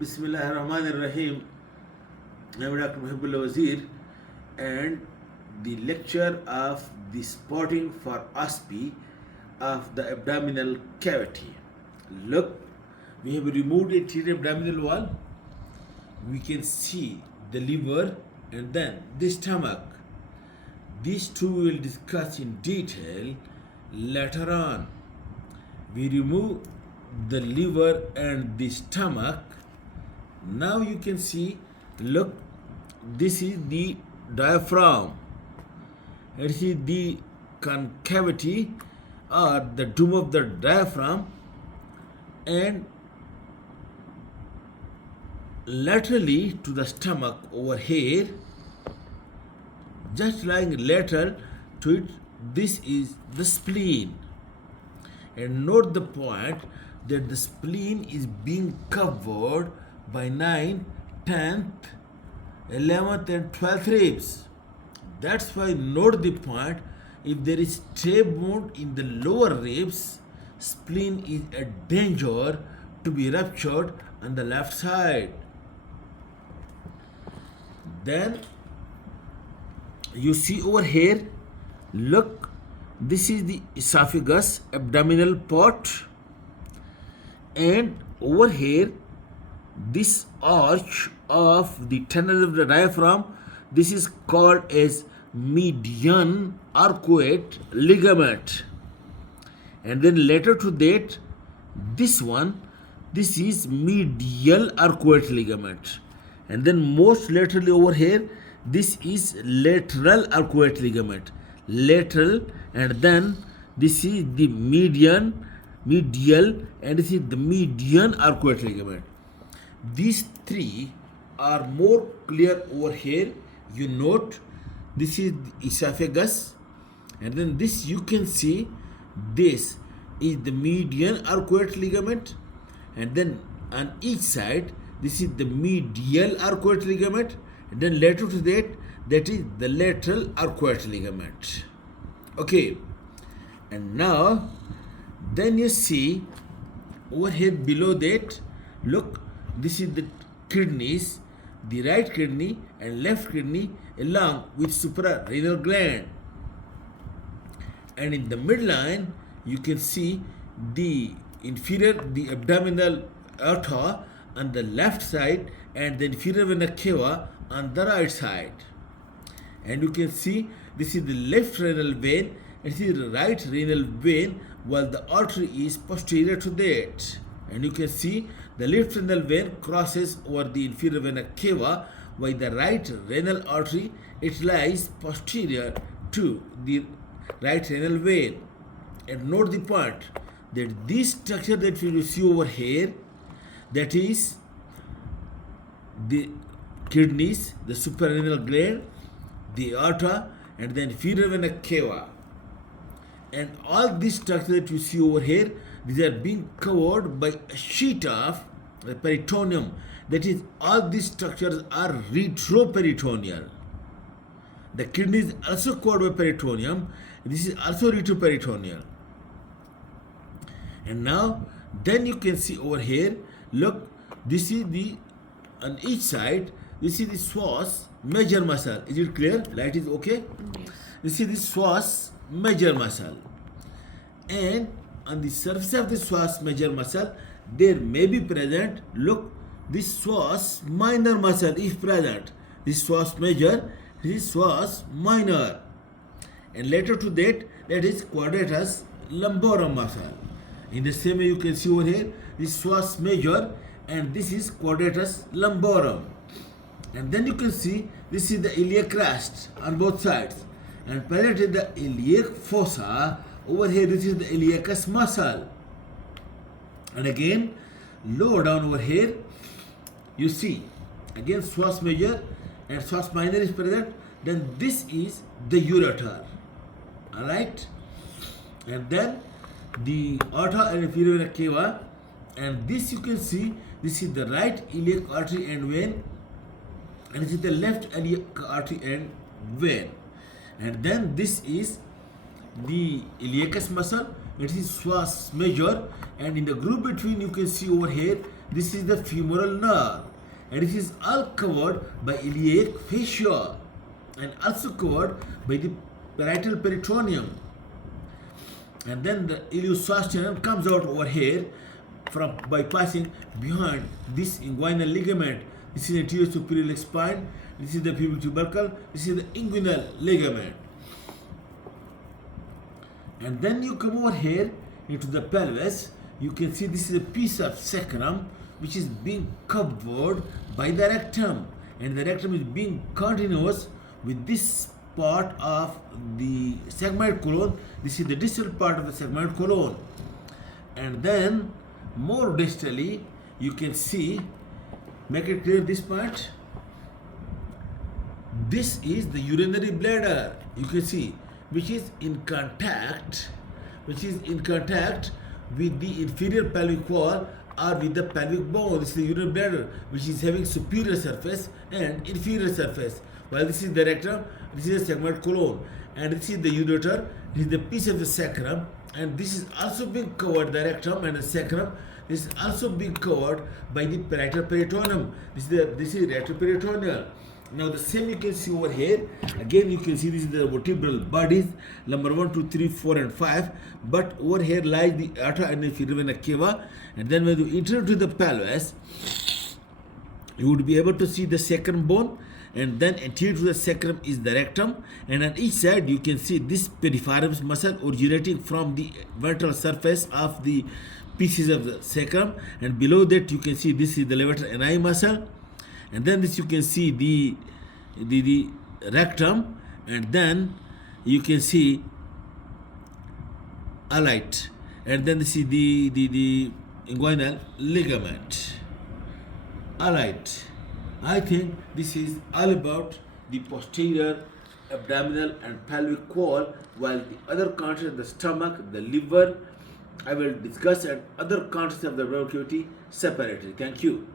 Bismillahirrahmanirrahim. I'm Dr. Mohibullah Wazir, and the lecture of the spotting for Ospee of the abdominal cavity. Look, we have removed a thin abdominal wall. We can see the liver and then the stomach. These two we will discuss in detail later on. We remove the liver and the stomach. Now you can see, look, this is the diaphragm. This is the concavity or the dome of the diaphragm, and laterally to the stomach over here, just lying lateral to it, this is the spleen. And note the point that the spleen is being covered by 9th, 10th, 11th and 12th ribs. That's why note the point, if there is stray wound in the lower ribs, spleen is a danger to be ruptured on the left side. Then you see over here, look, this is the esophagus, abdominal part, and over here this arch of the tunnel of the diaphragm, this is called as median arcuate ligament. And then later to that, this one, this is medial arcuate ligament. And then most laterally over here, this is lateral arcuate ligament. Lateral, and then this is the medial, and this is the median arcuate ligament. These three are more clear over here. You note, this is the esophagus, and then this you can see, this is the median arcuate ligament, and then on each side, this is the medial arcuate ligament, and then later to that, that is the lateral arcuate ligament. Okay, and now then you see over here below that, look, this is the kidneys, the right kidney and left kidney along with suprarenal gland. And in the midline, you can see the inferior, the abdominal aorta on the left side and the inferior vena cava on the right side. And you can see this is the left renal vein and this is the right renal vein, while the artery is posterior to that. And you can see the left renal vein crosses over the inferior vena cava, while the right renal artery, it lies posterior to the right renal vein. And note the point that this structure that you see over here, that is the kidneys, the suprarenal gland, the aorta, and the inferior vena cava. And all this structure that you see over here, these are being covered by a sheet of peritoneum. That is, all these structures are retroperitoneal. The kidney is also covered by peritoneum. This is also retroperitoneal. And now, then you can see over here, look, this is the, on each side, this is the psoas major muscle. Is it clear? Light is okay? Yes. This is the psoas major muscle. And on the surface of the psoas major muscle, there may be present, look, this psoas minor muscle if present. This psoas major, this psoas minor. And later to that, that is quadratus lumborum muscle. In the same way, you can see over here, this psoas major and this is quadratus lumborum. And then you can see this is the iliac crest on both sides. And present in the iliac fossa, over here this is the iliacus muscle. And again, lower down over here, you see, again psoas major and psoas minor is present. Then this is the ureter. Alright? And then the aorta and inferior vena cava, and this you can see, this is the right iliac artery and vein, and this is the left iliac artery and vein. And then this is the iliacus muscle, it is psoas major, and in the group between you can see over here this is the femoral nerve, and it is all covered by iliac fascia and also covered by the parietal peritoneum. And then the iliopsoas comes out over here from by passing behind this inguinal ligament. This is the anterior superior leg spine. This is the pubic tubercle. This is the inguinal ligament. And then you come over here into the pelvis. You can see this is a piece of sacrum which is being covered by the rectum, and the rectum is being continuous with this part of the sigmoid colon. This is the distal part of the sigmoid colon. And then more distally you can see, make it clear this part, this is the urinary bladder, you can see, which is in contact with the inferior pelvic wall or with the pelvic bone. This is the urinary bladder, which is having superior surface and inferior surface, while this is the rectum, this is the sigmoid colon, and this is the ureter. This is the piece of the sacrum, and this is also being covered, the rectum and the sacrum. This is also being covered by the parietal peritoneum. This is retroperitoneal. Now the same you can see over here. Again you can see this is the vertebral bodies, number 1, 2, 3, 4 and 5. But over here lies the aorta and the inferior vena cava. And then when you enter into the pelvis, you would be able to see the sacrum bone, and then anterior to the sacrum is the rectum, and on each side you can see this piriformis muscle originating from the ventral surface of the pieces of the sacrum, and below that you can see this is the levator ani muscle, and then this you can see the rectum, and then you can see alite, and then this is the inguinal ligament. Alright, I think this is all about the posterior abdominal and pelvic wall, while the other contents, the stomach, the liver, I will discuss, and other contents of the abdominal cavity separately. Thank you.